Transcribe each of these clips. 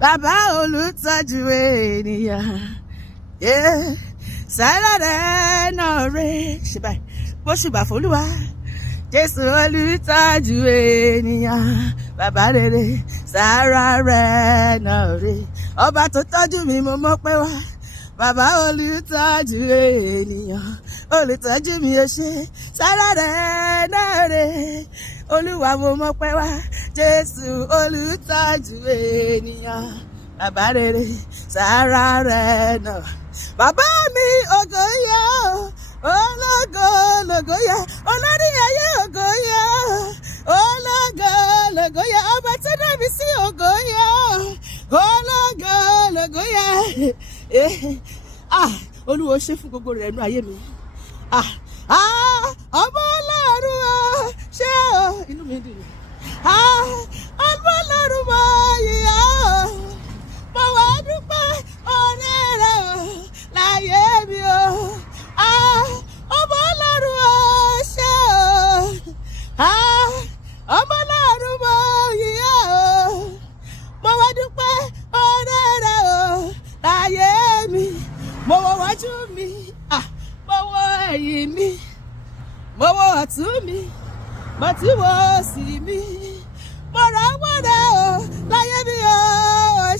bàbá olùtọ́jú ènìyàn. Sára rẹ̀ náà rè ṣe báyìí bó ṣùgbà f'Olúwa. Jésù olùtọ́jú ènìyàn, bàbá rere, sára rẹ̀ náà rè. Ọba tó tọ́jú mi mo mọ̀ pé wá. Bàbá olùtọ́jú ènìyàn, olùtọ́jú mi ò ṣe, sára rẹ̀ náà rè. Olúwa mo mọ̀ pé wá. Jésù olùtọ́jú ènìyàn, bàbá rere, sára rẹ̀ náà. Bàbá mi ògo yẹ ológo lógo yẹ, olórí ayé ògo yẹ ológo lógo yẹ, ọba tó dá mi sí ògo yẹ ológo lógo yẹ. Olúwo ṣe fún gbogbo rẹ̀ nínú ayé mi. Ọmọ Ọlọ́run ṣé o, inú mi dùn. Ọmọ Ọlọ́run mọ yíyá o, mo wá dúpẹ́ ọ̀rẹ́ rẹ̀ o láyé mi o. Ọmọ Ọlọ́run ṣé o, ọmọ Ọlọ́run mọ yíyá o, mo wá dúpẹ́ ọ̀rẹ́ rẹ̀ o láyé mi. Mo wo wájú mi, mo wo ẹ̀yìn mi, mo wo ọ̀tún mi, mo tún wo òsì mi. Mo ra wọ́rẹ́ o láyé mi o,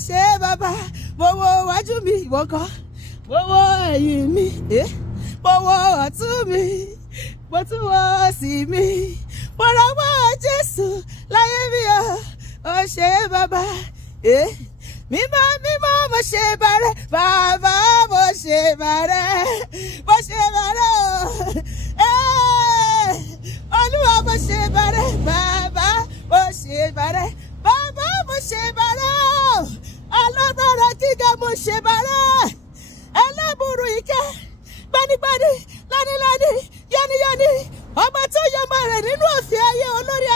ṣé bàbá. Mo wo wájú mi, ìwọ kọ́. Mo wo ẹ̀yìn mi, mo wo ọ̀tún mi, mo tún wo òsì mi. Mo ra wọ́ Jésù láyé mi o, ṣé bàbá. Mímọ́ mímọ́ mo ṣe bàrẹ́, bàbá mo ṣe bàrẹ́, mo ṣe bàrẹ́ o. Olúwa mo ṣe bàrẹ́, bàbá mo ṣe bàrẹ́, bàbá mo ṣe bàrẹ́ o. Alágbára gíga mo ṣe bàrẹ́, ẹlẹ́bùrú ìkẹ́, gbanigbani, lánilání, yániyáni, ọba tó yọmọ rẹ̀ nínú òfin ayé, olórí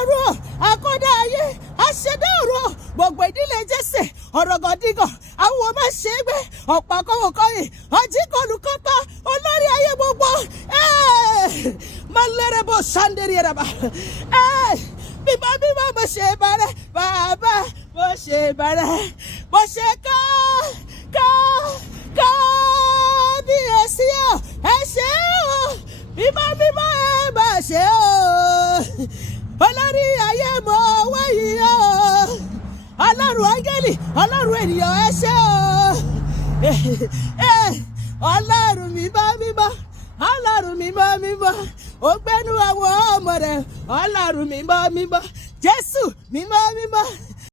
ọ̀run, àkọ́dá ayé, aṣẹ̀dá ọ̀run, gbogbo ìdílé Jésè, ọ̀rọ̀gọ̀dìgọ̀, àwọn ọmọ ṣe é gbé, ọ̀pọ̀ akọ́wọ̀kọ́yìn, ọ̀jíkọlùkọ́pá, olórí ayé gbogbo. Malẹ́rẹ́bọ̀ sanderi ẹ̀rọ̀bà. Mímọ́ mo ṣe bàrẹ́, bàbá mo ṣe bàrẹ́, mo ṣe kábíyèsí o, ẹ ṣé o. Mímọ́ ẹ bá ṣe o. Olórí ayé mo wáyé o. Ọlọ́run áńgẹ́lì, ọlọ́run ènìyàn ẹ ṣé o. Ọlọ́run mímọ́, ọlọ́run mímọ́, ó gbénú àwọn ọmọ rẹ̀. Ọlọ́run mímọ́, Jésù mímọ́.